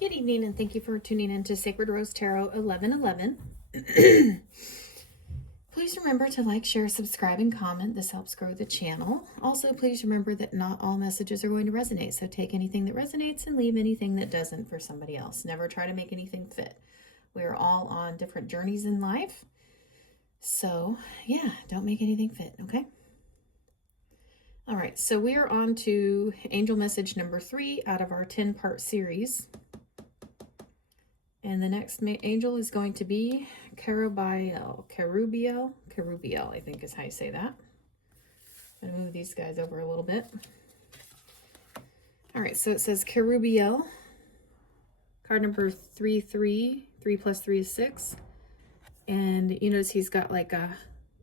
Good evening, and thank you for tuning in to Sacred Rose Tarot 1111. Please remember to like, share, subscribe, and comment. This helps grow the channel. Also, please remember that not all messages are going to resonate, so take anything that resonates and leave anything that doesn't for somebody else. Never try to make anything fit. We're all on different journeys in life, so yeah, don't make anything fit, okay? All right, so we are on to angel message number 3 out of our 10-part series. And the next angel is going to be Carubiel, I think is how you say that. I'm gonna move these guys over a little bit. All right, so it says Carubiel, card number 3 plus 3 is 6. And you notice he's got like a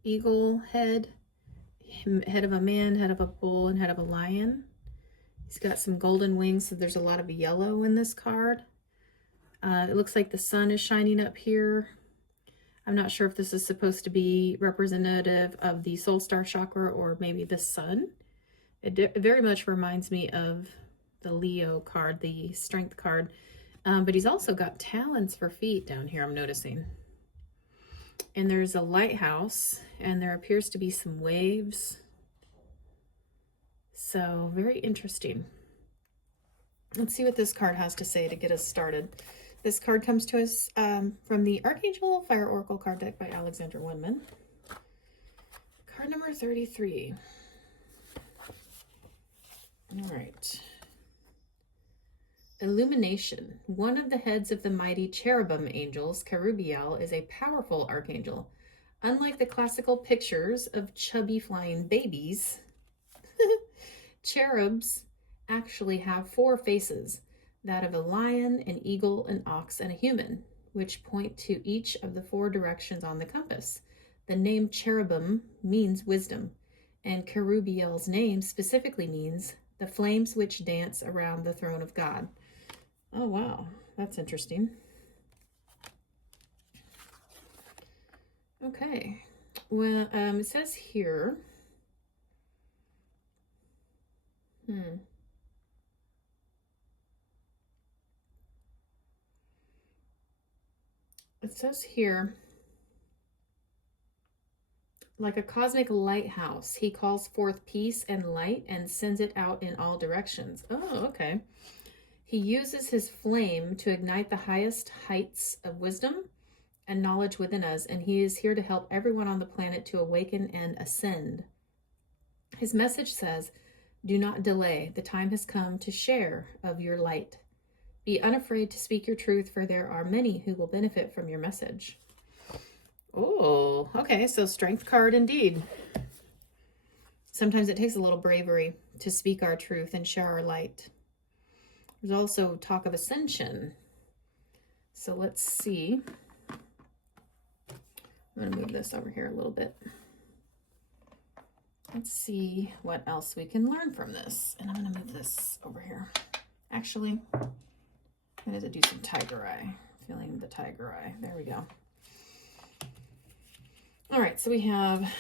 eagle head, head of a man, head of a bull, and head of a lion. He's got some golden wings, so there's a lot of yellow in this card. It looks like the sun is shining up here. I'm not sure if this is supposed to be representative of the soul star chakra or maybe the sun. It very much reminds me of the Leo card, the strength card. But he's also got talons for feet down here, I'm noticing. And there's a lighthouse, and there appears to be some waves. So very interesting. Let's see what this card has to say to get us started. This card comes to us from the Archangel Fire Oracle card deck by Alexandra Winman. Card number 33. All right. Illumination. One of the heads of the mighty cherubim angels, Carubiel, is a powerful archangel. Unlike the classical pictures of chubby flying babies, cherubs actually have 4 faces. That of a lion, an eagle, an ox, and a human, which point to each of the 4 directions on the compass. The name cherubim means wisdom, and Carubiel's name specifically means the flames which dance around the throne of God. Oh, wow. That's interesting. Okay. Well, it says here, it says here, like a cosmic lighthouse, he calls forth peace and light and sends it out in all directions. Oh, okay. He uses his flame to ignite the highest heights of wisdom and knowledge within us, and he is here to help everyone on the planet to awaken and ascend. His message says, do not delay. The time has come to share of your light. Be unafraid to speak your truth, for there are many who will benefit from your message. Oh, okay, so strength card indeed. Sometimes it takes a little bravery to speak our truth and share our light. There's also talk of ascension. So let's see. I'm going to move this over here a little bit. Let's see what else we can learn from this. And I'm going to move this over here. Actually, I'm going to do some tiger eye. Feeling the tiger eye. There we go. All right, so we have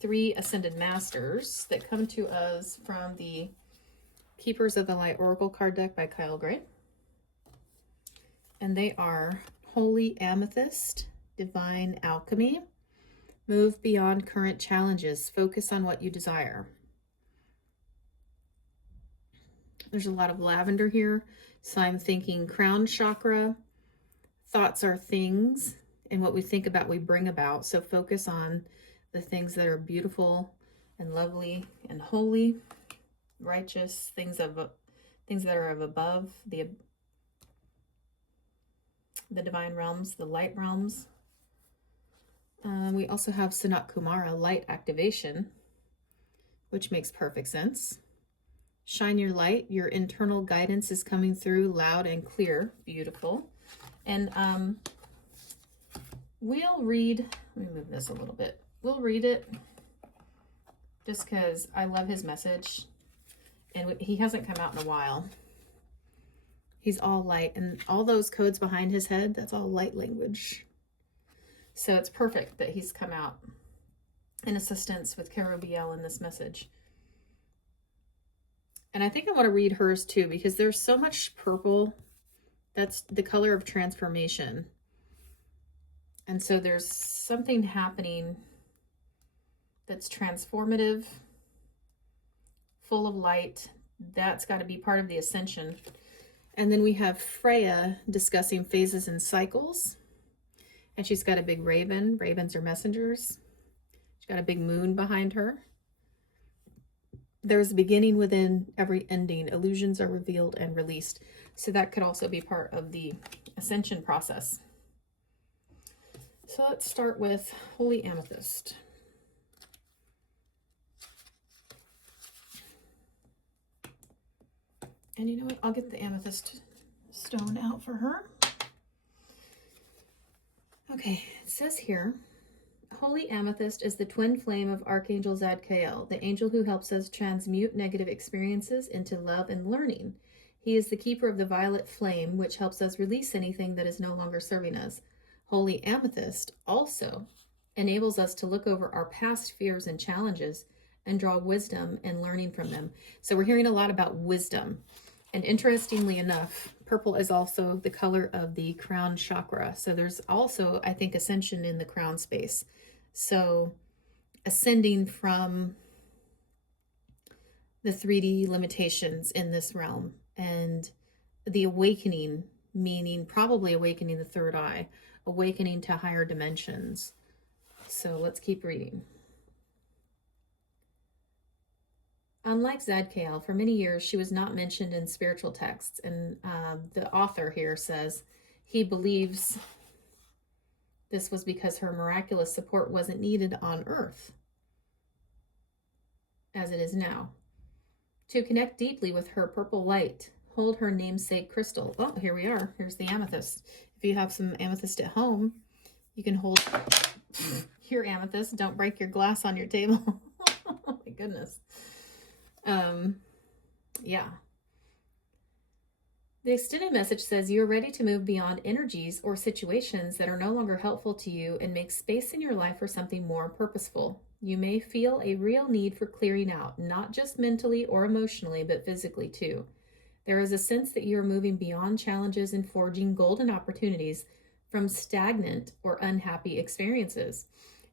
3 Ascended Masters that come to us from the Keepers of the Light Oracle card deck by Kyle Gray. And they are Holy Amethyst, Divine Alchemy, Move Beyond Current Challenges, Focus on What You Desire. There's a lot of lavender here, so I'm thinking crown chakra. Thoughts are things, and what we think about, we bring about. So focus on the things that are beautiful and lovely and holy, righteous, things that are of above, the divine realms, the light realms. We also have Sanat Kumara, light activation, which makes perfect sense. Shine your light. Your internal guidance is coming through loud and clear. Beautiful. And we'll read, let me move this a little bit. We'll read it just because I love his message. And he hasn't come out in a while. He's all light. And all those codes behind his head, that's all light language. So it's perfect that he's come out in assistance with Carubiel in this message. And I think I want to read hers too, because there's so much purple. That's the color of transformation. And so there's something happening that's transformative, full of light. That's got to be part of the ascension. And then we have Freya discussing phases and cycles. And she's got a big raven. Ravens are messengers. She's got a big moon behind her. There's a beginning within every ending. Illusions are revealed and released. So that could also be part of the ascension process. So let's start with Holy Amethyst. And you know what? I'll get the amethyst stone out for her. Okay, it says here, Holy Amethyst is the twin flame of Archangel Zadkiel, the angel who helps us transmute negative experiences into love and learning. He is the keeper of the violet flame, which helps us release anything that is no longer serving us. Holy Amethyst also enables us to look over our past fears and challenges and draw wisdom and learning from them. So we're hearing a lot about wisdom. And interestingly enough, purple is also the color of the crown chakra. So there's also, I think, ascension in the crown space. So ascending from the 3D limitations in this realm and the awakening, meaning probably awakening the third eye, awakening to higher dimensions. So let's keep reading. Unlike Zadkiel, for many years she was not mentioned in spiritual texts, and the author here says he believes this was because her miraculous support wasn't needed on Earth, as it is now. To connect deeply with her purple light, hold her namesake crystal. Oh, here we are. Here's the amethyst. If you have some amethyst at home, you can hold your amethyst. Don't break your glass on your table. Oh my goodness. Yeah. The extended message says you are ready to move beyond energies or situations that are no longer helpful to you and make space in your life for something more purposeful. You may feel a real need for clearing out, not just mentally or emotionally, but physically too. There is a sense that you are moving beyond challenges and forging golden opportunities from stagnant or unhappy experiences.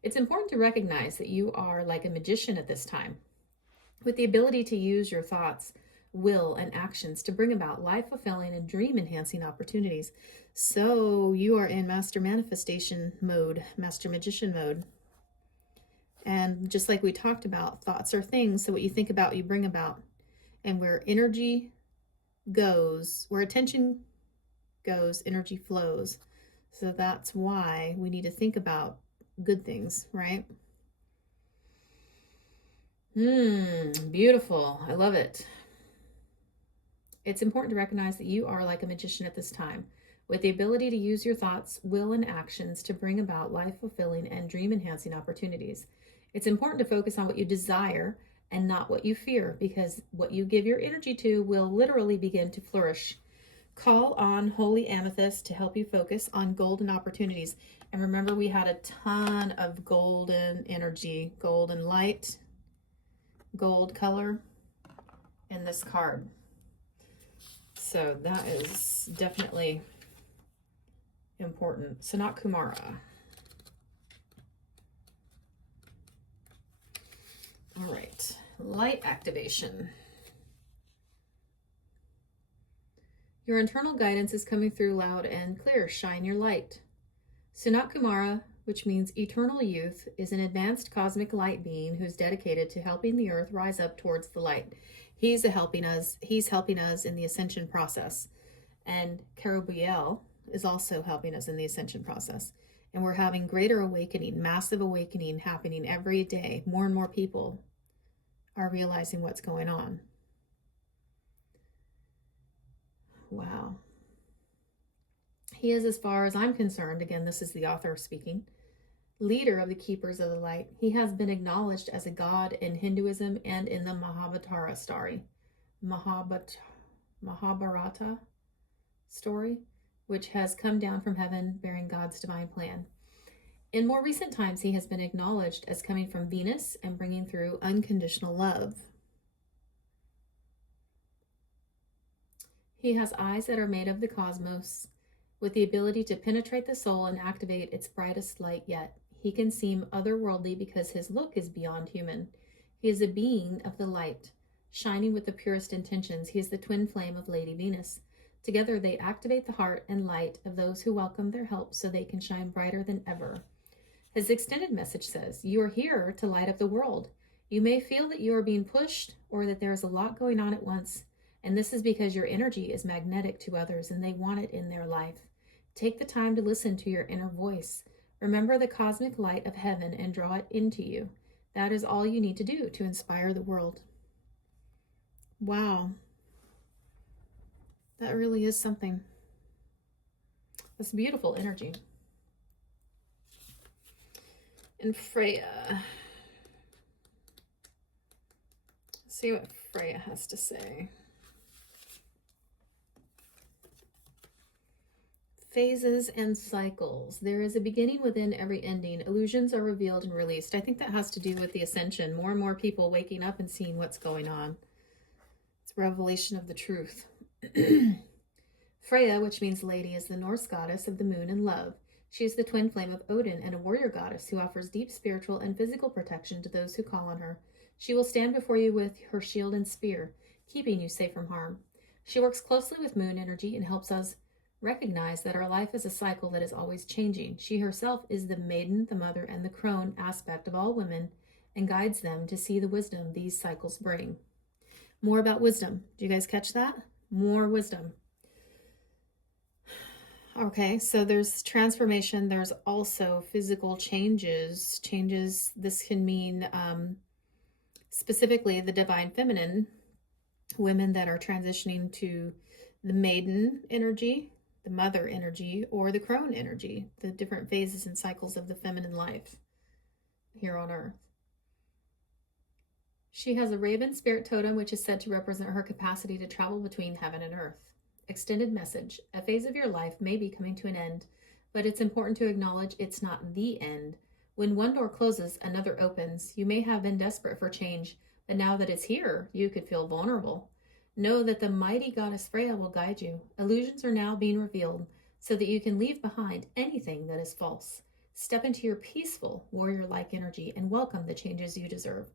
It's important to recognize that you are like a magician at this time, with the ability to use your thoughts, will, and actions to bring about life-fulfilling and dream-enhancing opportunities. So you are in master manifestation mode, master magician mode. And just like we talked about, thoughts are things. So what you think about, you bring about. And where energy goes, where attention goes, energy flows. So that's why we need to think about good things, right? Beautiful. I love it. It's important to recognize that you are like a magician at this time, with the ability to use your thoughts, will, and actions to bring about life-fulfilling and dream-enhancing opportunities. It's important to focus on what you desire and not what you fear, because what you give your energy to will literally begin to flourish. Call on Holy Amethyst to help you focus on golden opportunities. And remember, we had a ton of golden energy, golden light, gold color in this card. So that is definitely important. Sanat Kumara. All right, light activation. Your internal guidance is coming through loud and clear. Shine your light. Sanat Kumara, which means eternal youth, is an advanced cosmic light being who's dedicated to helping the earth rise up towards the light. He's helping us in the ascension process. And Kerubiel is also helping us in the ascension process. And we're having greater awakening, massive awakening happening every day. More and more people are realizing what's going on. Wow. He is, as far as I'm concerned, again, this is the author speaking, leader of the Keepers of the Light. He has been acknowledged as a god in Hinduism and in the Mahabharata story, which has come down from heaven bearing God's divine plan. In more recent times, he has been acknowledged as coming from Venus and bringing through unconditional love. He has eyes that are made of the cosmos, with the ability to penetrate the soul and activate its brightest light yet. He can seem otherworldly because his look is beyond human. He is a being of the light, shining with the purest intentions. He is the twin flame of Lady Venus. Together they activate the heart and light of those who welcome their help so they can shine brighter than ever. His extended message says, you are here to light up the world. You may feel that you are being pushed or that there is a lot going on at once, and this is because your energy is magnetic to others and they want it in their life. Take the time to listen to your inner voice. Remember the cosmic light of heaven and draw it into you. That is all you need to do to inspire the world. Wow. That really is something. That's beautiful energy. And Freya. Let's see what Freya has to say. Phases and cycles. There is a beginning within every ending. Illusions are revealed and released. I think that has to do with the ascension. More and more people waking up and seeing what's going on. It's revelation of the truth. Freya, which means lady, is the Norse goddess of the moon and love. She is the twin flame of Odin and a warrior goddess who offers deep spiritual and physical protection to those who call on her. She will stand before you with her shield and spear, keeping you safe from harm. She works closely with moon energy and helps us recognize that our life is a cycle that is always changing. She herself is the maiden, the mother, and the crone aspect of all women and guides them to see the wisdom these cycles bring. More about wisdom. Do you guys catch that? More wisdom. Okay, so there's transformation. There's also physical changes. This can mean specifically the divine feminine, women that are transitioning to the maiden energy, the mother energy, or the crone energy, the different phases and cycles of the feminine life here on earth. She has a raven spirit totem, which is said to represent her capacity to travel between heaven and earth. Extended message. A phase of your life may be coming to an end, but it's important to acknowledge it's not the end. When one door closes, another opens. You may have been desperate for change, but now that it's here, you could feel vulnerable. Know that the mighty goddess Freya will guide you. Illusions are now being revealed so that you can leave behind anything that is false. Step into your peaceful, warrior-like energy and welcome the changes you deserve.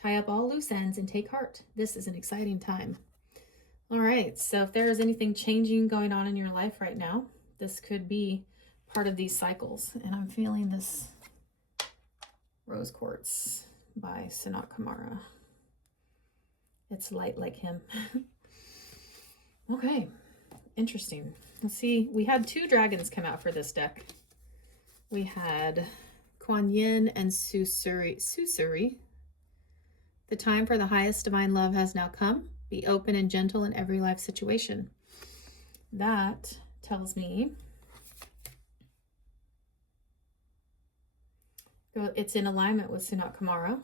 Tie up all loose ends and take heart. This is an exciting time. All right, so if there is anything changing going on in your life right now, this could be part of these cycles. And I'm feeling this Rose Quartz by Sanat Kumara. It's light like him. Okay, interesting. Let's see. We had two dragons come out for this deck. We had Kuan Yin and Susuri. The time for the highest divine love has now come. Be open and gentle in every life situation. That tells me it's in alignment with Sanat Kumara.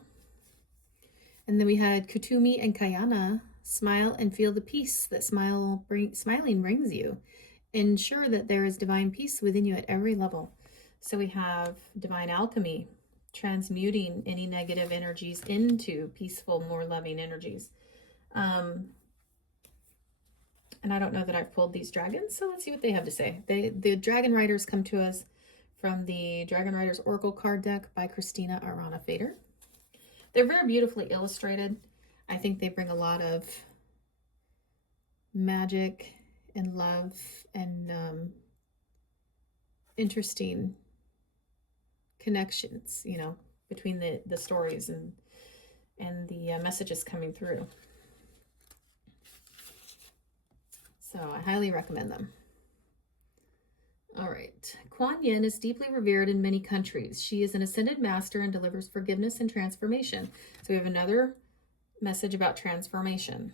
And then we had Kutumi and Kayana. Smile and feel the peace that smiling brings you. Ensure that there is divine peace within you at every level. So we have divine alchemy, transmuting any negative energies into peaceful, more loving energies. And I don't know that I've pulled these dragons, so let's see what they have to say. The dragon riders come to us from the Dragon Riders Oracle card deck by Christina Arana Fader. They're very beautifully illustrated. I think they bring a lot of magic and love and interesting connections, you know, between the stories and the messages coming through. So I highly recommend them. All right. Kuan Yin is deeply revered in many countries. She is an ascended master and delivers forgiveness and transformation. So we have another message about transformation.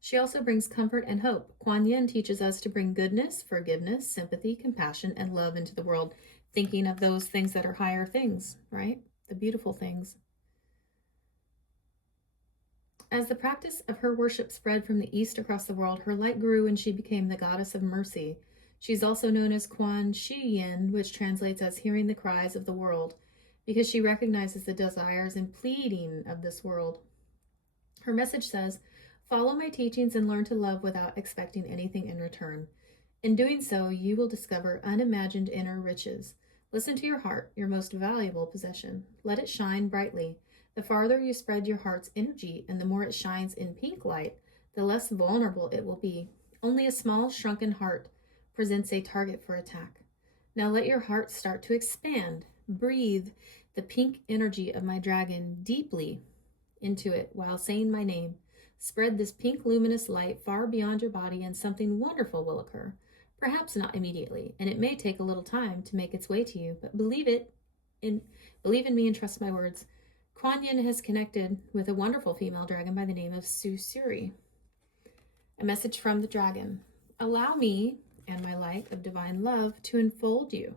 She also brings comfort and hope. Kuan Yin teaches us to bring goodness, forgiveness, sympathy, compassion, and love into the world, thinking of those things that are higher things, right? The beautiful things. As the practice of her worship spread from the east across the world, her light grew and she became the goddess of mercy. She's also known as Kuan Shi Yin, which translates as hearing the cries of the world, because she recognizes the desires and pleading of this world. Her message says, follow my teachings and learn to love without expecting anything in return. In doing so, you will discover unimagined inner riches. Listen to your heart, your most valuable possession. Let it shine brightly. The farther you spread your heart's energy and the more it shines in pink light, the less vulnerable it will be. Only a small, shrunken heart presents a target for attack. Now let your heart start to expand. Breathe the pink energy of my dragon deeply into it while saying my name. Spread this pink luminous light far beyond your body and something wonderful will occur. Perhaps not immediately, and it may take a little time to make its way to you, but believe in me and trust my words. Kuan Yin has connected with a wonderful female dragon by the name of Susuri. A message from the dragon. Allow me and my light of divine love to enfold you.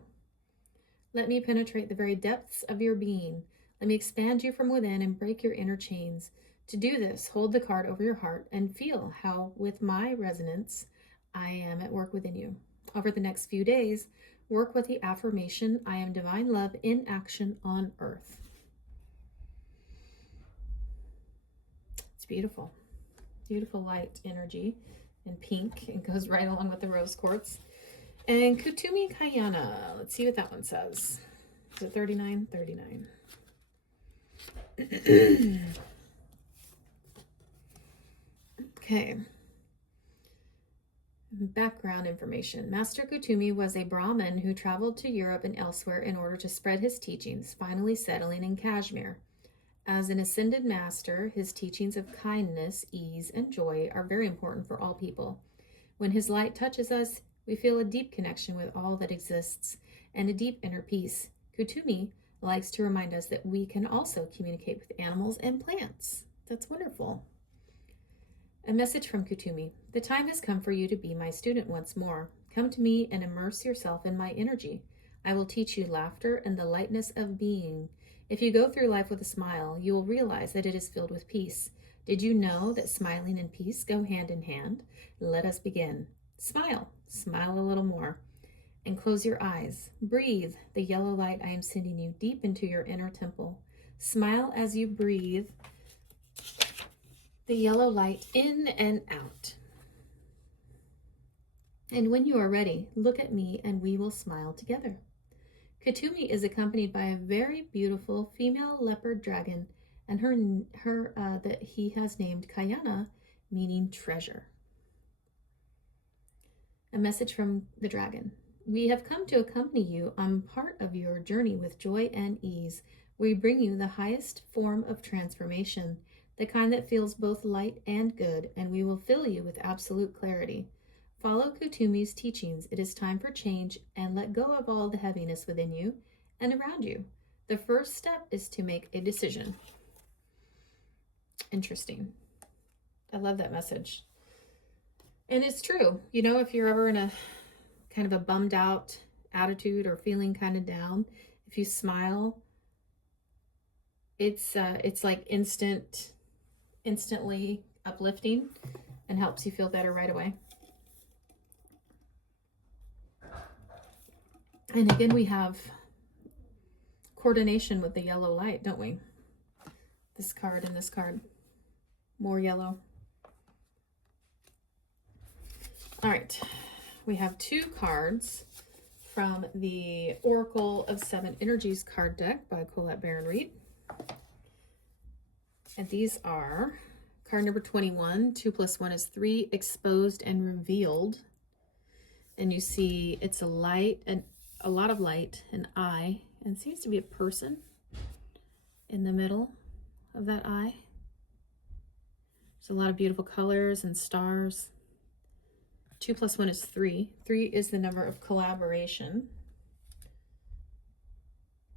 Let me penetrate the very depths of your being. Let me expand you from within and break your inner chains. To do this, hold the card over your heart and feel how, with my resonance, I am at work within you. Over the next few days, work with the affirmation, I am divine love in action on earth. It's beautiful. Beautiful light energy in pink. It goes right along with the rose quartz. And Kutumi Kayana. Let's see what that one says. Is it 39? 39. Okay. Background information. Master Kutumi was a Brahmin who traveled to Europe and elsewhere in order to spread his teachings, finally settling in Kashmir. As an ascended master, his teachings of kindness, ease, and joy are very important for all people. When his light touches us, we feel a deep connection with all that exists and a deep inner peace. Kutumi likes to remind us that we can also communicate with animals and plants. That's wonderful. A message from Kutumi. The time has come for you to be my student once more. Come to me and immerse yourself in my energy. I will teach you laughter and the lightness of being. If you go through life with a smile, you will realize that it is filled with peace. Did you know that smiling and peace go hand in hand? Let us begin. Smile. Smile a little more. And close your eyes. Breathe the yellow light I am sending you deep into your inner temple. Smile as you breathe the yellow light in and out. And when you are ready, look at me and we will smile together. Kutumi is accompanied by a very beautiful female leopard dragon and her that he has named Kayana, meaning treasure. A message from the dragon. We have come to accompany you on part of your journey with joy and ease. We bring you the highest form of transformation, the kind that feels both light and good, and we will fill you with absolute clarity. Follow Kutumi's teachings. It is time for change and let go of all the heaviness within you and around you. The first step is to make a decision. Interesting. I love that message. And it's true. You know, if you're ever in a kind of a bummed out attitude or feeling kind of down, if you smile, it's like instantly uplifting and helps you feel better right away. And again, we have coordination with the yellow light, don't we? This card and this card. More yellow. All right. We have two cards from the Oracle of Seven Energies card deck by Colette Baron Reed. And these are card number 21, 2 + 1 is 3, exposed and revealed. And you see it's a light, and a lot of light, an eye, and it seems to be a person in the middle of that eye. There's a lot of beautiful colors and stars. 2 + 1 is 3. 3 is the number of collaboration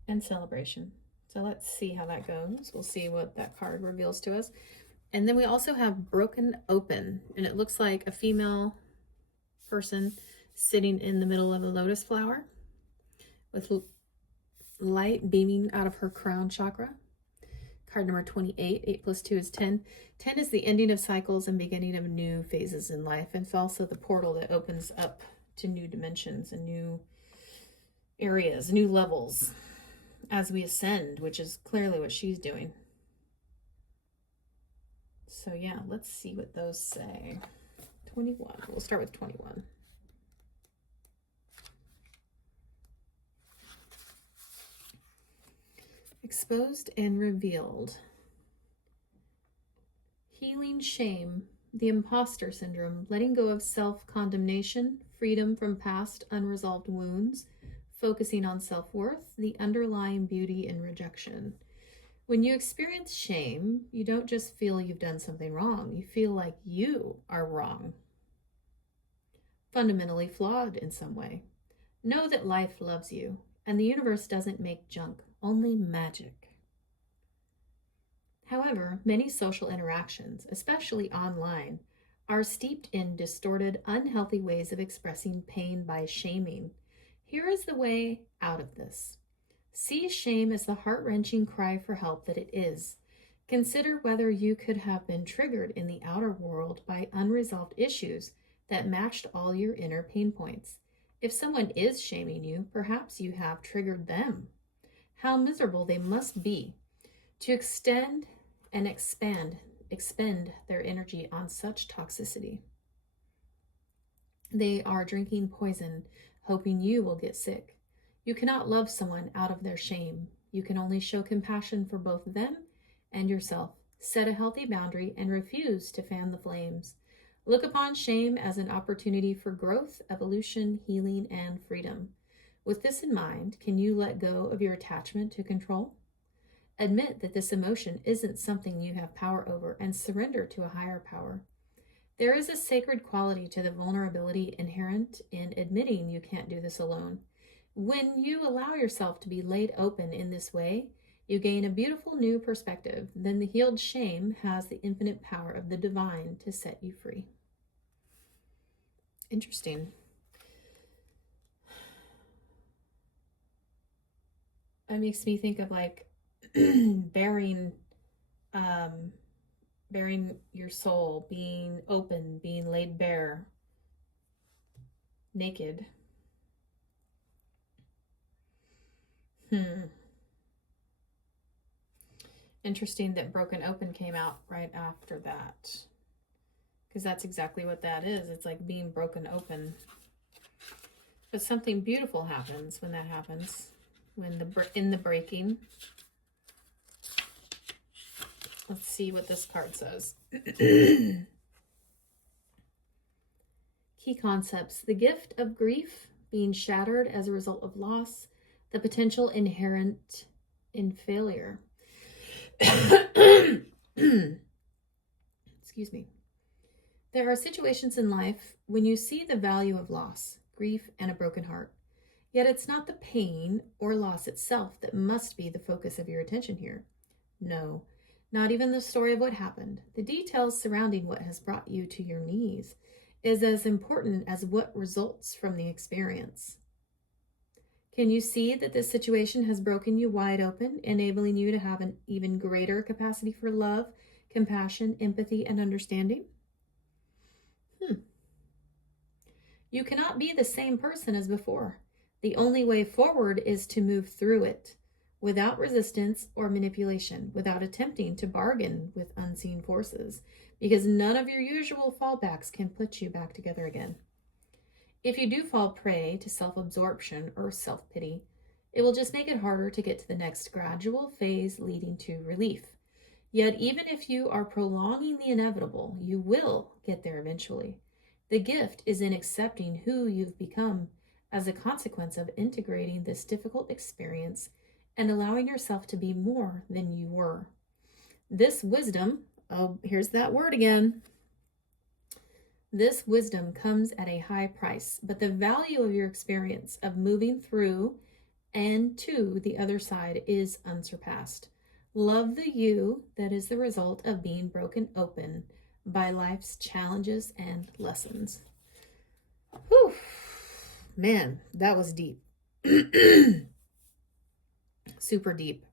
and celebration. So let's see how that goes. We'll see what that card reveals to us. And then we also have broken open, and it looks like a female person sitting in the middle of a lotus flower with light beaming out of her crown chakra. Card number 28, 8 + 2 is 10. 10 is the ending of cycles and beginning of new phases in life. And it's also the portal that opens up to new dimensions and new areas, new levels as we ascend, which is clearly what she's doing. So yeah, let's see what those say. 21. We'll start with 21. Exposed and revealed. Healing shame, the imposter syndrome, letting go of self-condemnation, freedom from past unresolved wounds, focusing on self-worth, the underlying beauty in rejection. When you experience shame, you don't just feel you've done something wrong. You feel like you are wrong, fundamentally flawed in some way. Know that life loves you, and the universe doesn't make junk, only magic. However, many social interactions, especially online, are steeped in distorted, unhealthy ways of expressing pain by shaming. Here is the way out of this. See shame as the heart-wrenching cry for help that it is. Consider whether you could have been triggered in the outer world by unresolved issues that matched all your inner pain points. If someone is shaming you, perhaps you have triggered them. How miserable they must be to extend and expend their energy on such toxicity. They are drinking poison, hoping you will get sick. You cannot love someone out of their shame. You can only show compassion for both them and yourself. Set a healthy boundary and refuse to fan the flames. Look upon shame as an opportunity for growth, evolution, healing, and freedom. With this in mind, can you let go of your attachment to control? Admit that this emotion isn't something you have power over and surrender to a higher power. There is a sacred quality to the vulnerability inherent in admitting you can't do this alone. When you allow yourself to be laid open in this way, you gain a beautiful new perspective. Then the healed shame has the infinite power of the divine to set you free. Interesting. It makes me think of like bearing your soul, being open, being laid bare, naked. Interesting that broken open came out right after that, because that's exactly what that is. It's like being broken open. But something beautiful happens when that happens, when in the breaking. Let's see what this card says. Key concepts: the gift of grief, being shattered as a result of loss, the potential inherent in failure. Excuse me. There are situations in life when you see the value of loss, grief, and a broken heart. Yet it's not the pain or loss itself that must be the focus of your attention here. No, not even the story of what happened. The details surrounding what has brought you to your knees is as important as what results from the experience. Can you see that this situation has broken you wide open, enabling you to have an even greater capacity for love, compassion, empathy, and understanding? You cannot be the same person as before. The only way forward is to move through it without resistance or manipulation, without attempting to bargain with unseen forces, because none of your usual fallbacks can put you back together again. If you do fall prey to self-absorption or self-pity, it will just make it harder to get to the next gradual phase leading to relief. Yet even if you are prolonging the inevitable, you will get there eventually. The gift is in accepting who you've become as a consequence of integrating this difficult experience and allowing yourself to be more than you were. This wisdom, oh, here's that word again. This wisdom comes at a high price, but the value of your experience of moving through and to the other side is unsurpassed. Love the you that is the result of being broken open by life's challenges and lessons. Whew. Man, that was deep. Super deep.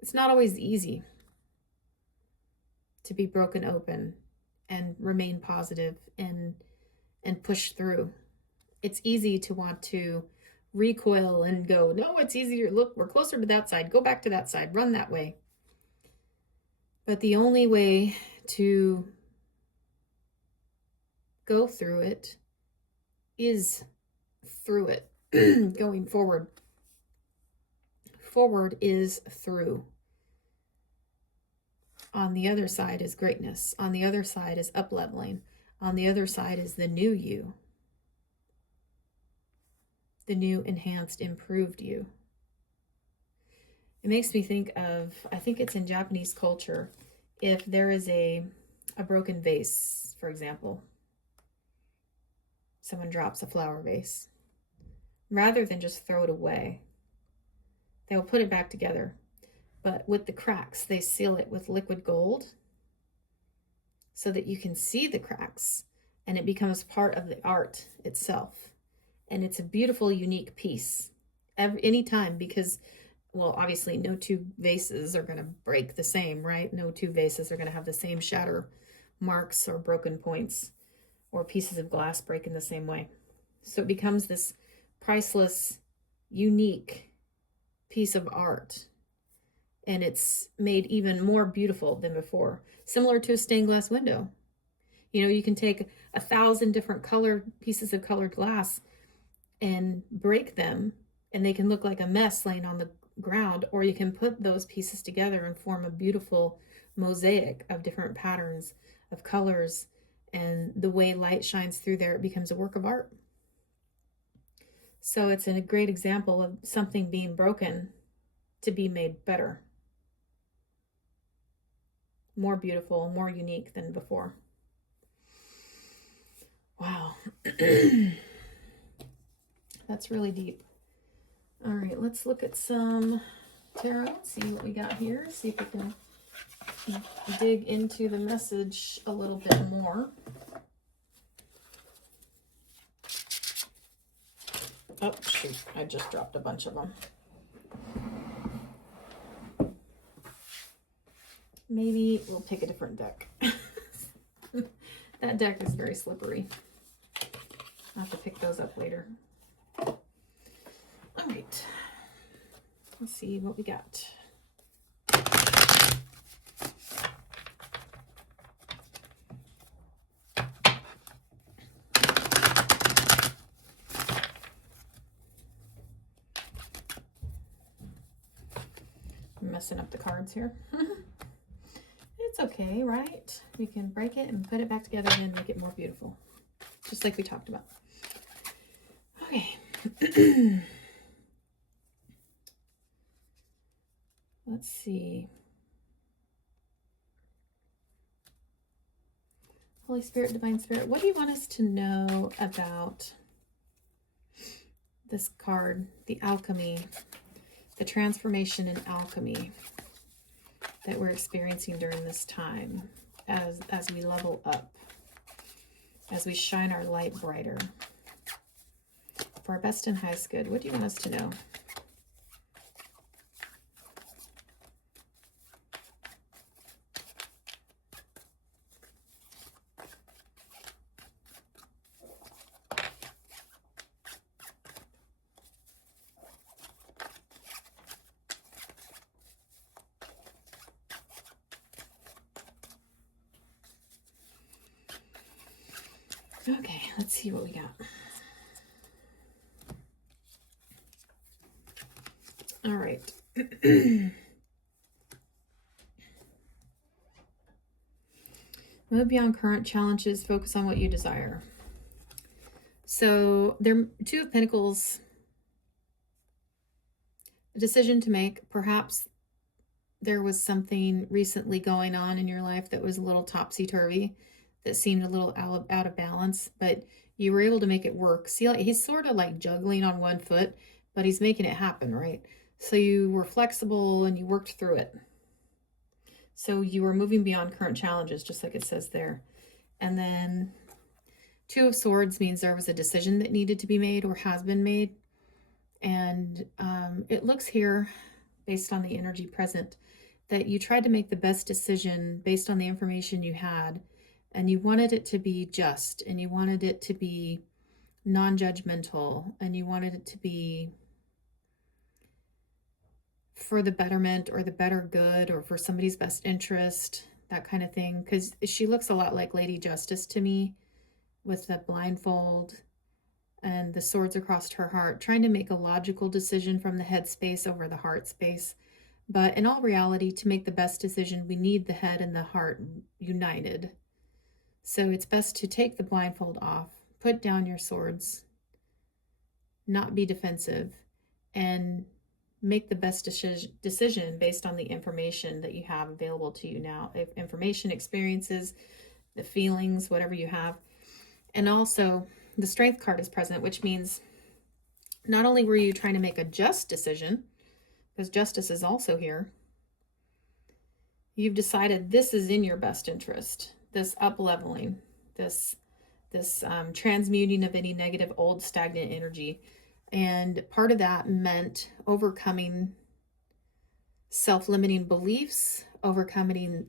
It's not always easy to be broken open and remain positive and push through. It's easy to want to recoil and go, no, it's easier. Look, we're closer to that side. Go back to that side. Run that way. But the only way to go through it is through it. Going forward. Forward is through. On the other side is greatness. On the other side is up-leveling. On the other side is the new you. The new, enhanced, improved you. It makes me think of, I think it's in Japanese culture, if there is a broken vase, for example. Someone drops a flower vase. Rather than just throw it away, they will put it back together. But with the cracks, they seal it with liquid gold so that you can see the cracks and it becomes part of the art itself. And it's a beautiful, unique piece anytime, because, well, obviously no two vases are going to break the same, right? No two vases are going to have the same shatter marks or broken points or pieces of glass break in the same way. So it becomes this priceless, unique piece of art. And it's made even more beautiful than before. Similar to a stained glass window. You know, you can take 1,000 different pieces of colored glass and break them, and they can look like a mess laying on the ground, or you can put those pieces together and form a beautiful mosaic of different patterns of colors, and the way light shines through there, it becomes a work of art. So it's a great example of something being broken to be made better, more beautiful, more unique than before. Wow. That's really deep. All right, let's look at some tarot, see what we got here, see if we can dig into the message a little bit more. Oh, shoot, I just dropped a bunch of them. Maybe we'll pick a different deck. That deck is very slippery. I'll have to pick those up later. All right, let's see what we got. I'm messing up the cards here. It's okay, right? We can break it and put it back together and make it more beautiful, just like we talked about. Okay. Let's see. Holy Spirit, Divine Spirit, what do you want us to know about this card, the alchemy, the transformation in alchemy that we're experiencing during this time as we level up, as we shine our light brighter for our best and highest good? What do you want us to know? Okay, let's see what we got. All right. Move beyond current challenges, focus on what you desire. So there, Two of Pentacles, a decision to make. Perhaps there was something recently going on in your life that was a little topsy-turvy, that seemed a little out of balance, but you were able to make it work. See, he's sort of like juggling on one foot, but he's making it happen, right? So you were flexible and you worked through it. So you were moving beyond current challenges, just like it says there. And then Two of Swords means there was a decision that needed to be made or has been made. And it looks here, based on the energy present, that you tried to make the best decision based on the information you had. And you wanted it to be just, and you wanted it to be non-judgmental, and you wanted it to be for the betterment or the better good or for somebody's best interest, that kind of thing. Because she looks a lot like Lady Justice to me, with the blindfold and the swords across her heart, trying to make a logical decision from the head space over the heart space. But in all reality, to make the best decision, we need the head and the heart united. So it's best to take the blindfold off, put down your swords, not be defensive, and make the best decision based on the information that you have available to you now. Information, experiences, the feelings, whatever you have. And also, the Strength card is present, which means not only were you trying to make a just decision, because justice is also here, you've decided this is in your best interest, this up-leveling, this transmuting of any negative, old, stagnant energy. And part of that meant overcoming self-limiting beliefs, overcoming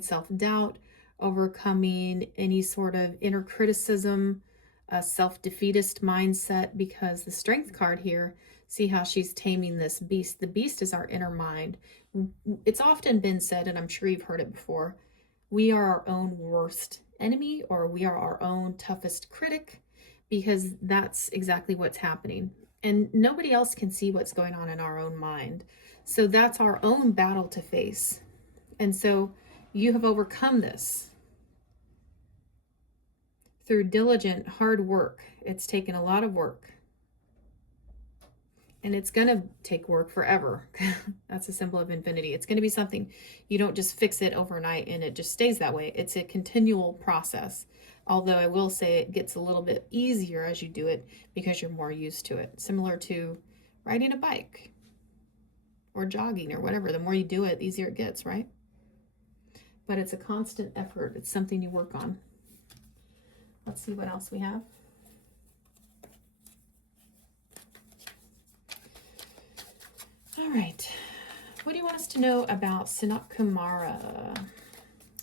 self-doubt, overcoming any sort of inner criticism, a self-defeatist mindset, because the Strength card here, see how she's taming this beast. The beast is our inner mind. It's often been said, and I'm sure you've heard it before, we are our own worst enemy, or we are our own toughest critic, because that's exactly what's happening. And nobody else can see what's going on in our own mind. So that's our own battle to face. And so you have overcome this through diligent, hard work. It's taken a lot of work. And it's going to take work forever. That's a symbol of infinity. It's going to be something, you don't just fix it overnight and it just stays that way. It's a continual process. Although I will say it gets a little bit easier as you do it because you're more used to it. Similar to riding a bike or jogging or whatever. The more you do it, the easier it gets, right? But it's a constant effort. It's something you work on. Let's see what else we have. All right. What do you want us to know about Sinat Kumara?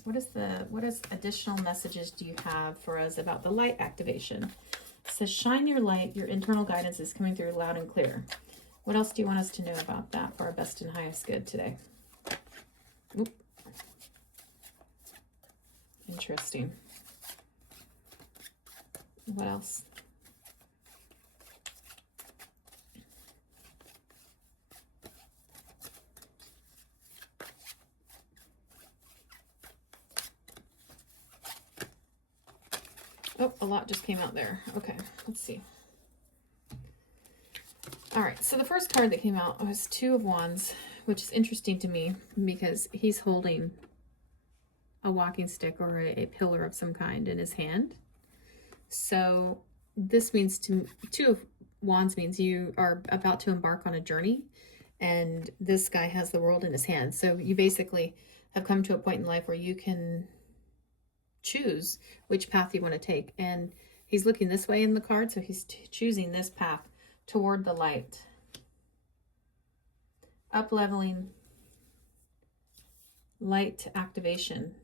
What additional messages do you have for us about the light activation? It says, shine your light. Your internal guidance is coming through loud and clear. What else do you want us to know about that for our best and highest good today? Oop. Interesting. What else? Oh, a lot just came out there. Okay, let's see. All right, so the first card that came out was Two of Wands, which is interesting to me because he's holding a walking stick or a pillar of some kind in his hand. So this means Two of Wands means you are about to embark on a journey, and this guy has the world in his hand. So you basically have come to a point in life where you can choose which path you want to take. And he's looking this way in the card, so he's choosing this path toward the light. Up-leveling light activation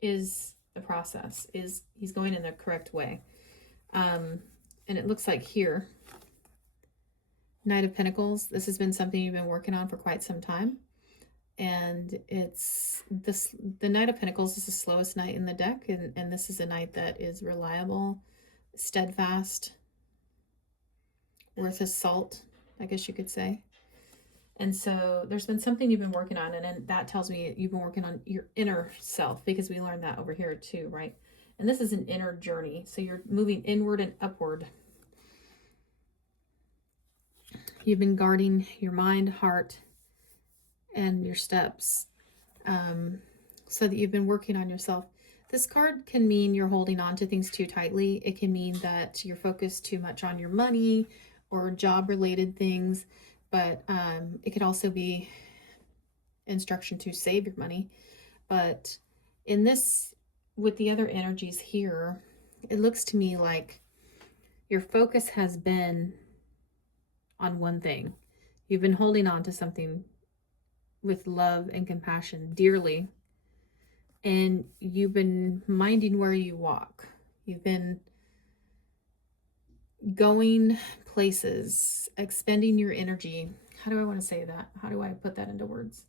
is the process. He's going in the correct way. And it looks like here, Knight of Pentacles, this has been something you've been working on for quite some time. And it's this, the Knight of Pentacles is the slowest knight in the deck, and this is a knight that is reliable, steadfast, worth his salt, I guess you could say. And so there's been something you've been working on, and then that tells me you've been working on your inner self, because we learned that over here too, right? And this is an inner journey, so you're moving inward and upward. You've been guarding your mind, heart, and your steps, so that you've been working on yourself. This card can mean you're holding on to things too tightly. It can mean that you're focused too much on your money or job-related things, but it could also be instruction to save your money. But in this, with the other energies here, it looks to me like your focus has been on one thing. You've been holding on to something with love and compassion dearly, and you've been minding where you walk. You've been going places, expending your energy, how do I want to say that? How do I put that into words?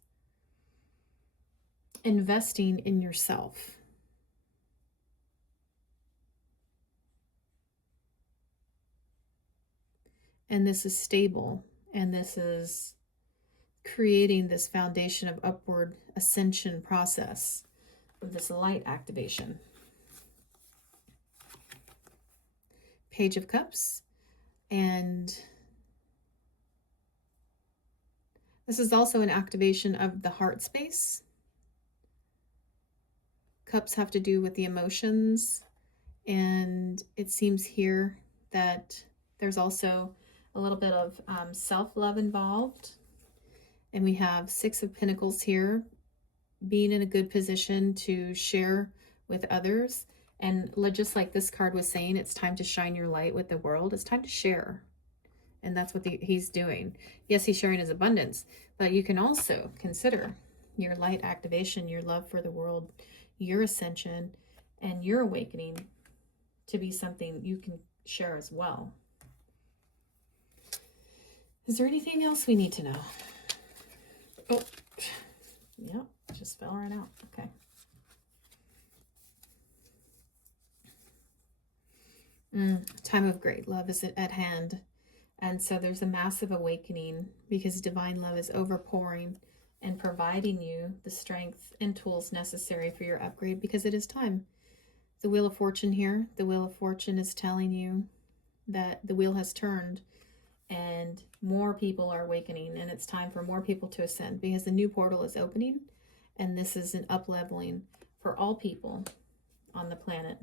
Investing in yourself. And this is stable, and this is creating this foundation of upward ascension process with this light activation. Page of Cups, and this is also an activation of the heart space. Cups have to do with the emotions, and it seems here that there's also a little bit of self-love involved. And we have Six of Pentacles here, being in a good position to share with others. And just like this card was saying, it's time to shine your light with the world. It's time to share. And that's what he's doing. Yes, he's sharing his abundance, but you can also consider your light activation, your love for the world, your ascension, and your awakening to be something you can share as well. Is there anything else we need to know? Oh, yeah, just fell right out. Okay. Time of great love is at hand. And so there's a massive awakening because divine love is overpouring and providing you the strength and tools necessary for your upgrade, because it is time. The Wheel of Fortune here, the Wheel of Fortune is telling you that the wheel has turned and more people are awakening, and it's time for more people to ascend because the new portal is opening, and this is an up-leveling for all people on the planet.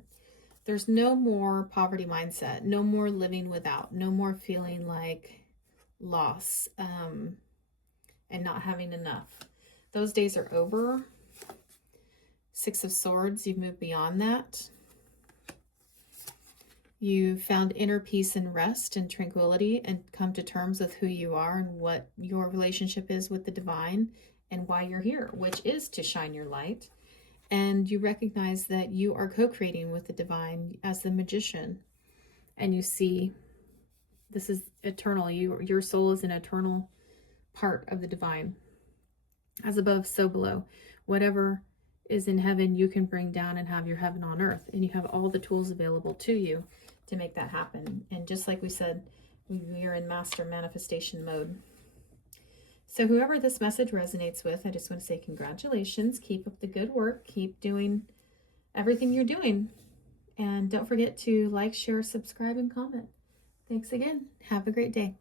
There's no more poverty mindset, no more living without, no more feeling like loss and not having enough. Those days are over. Six of Swords, you've moved beyond that. You found inner peace and rest and tranquility and come to terms with who you are and what your relationship is with the divine and why you're here, which is to shine your light. And you recognize that you are co-creating with the divine as the magician. And you see this is eternal. Your soul is an eternal part of the divine. As above, so below. Whatever is in heaven, you can bring down and have your heaven on earth. And you have all the tools available to you to make that happen. And just like we said, we are in master manifestation mode. So whoever this message resonates with, I just want to say congratulations. Keep up the good work. Keep doing everything you're doing. And don't forget to like, share, subscribe, and comment. Thanks again. Have a great day.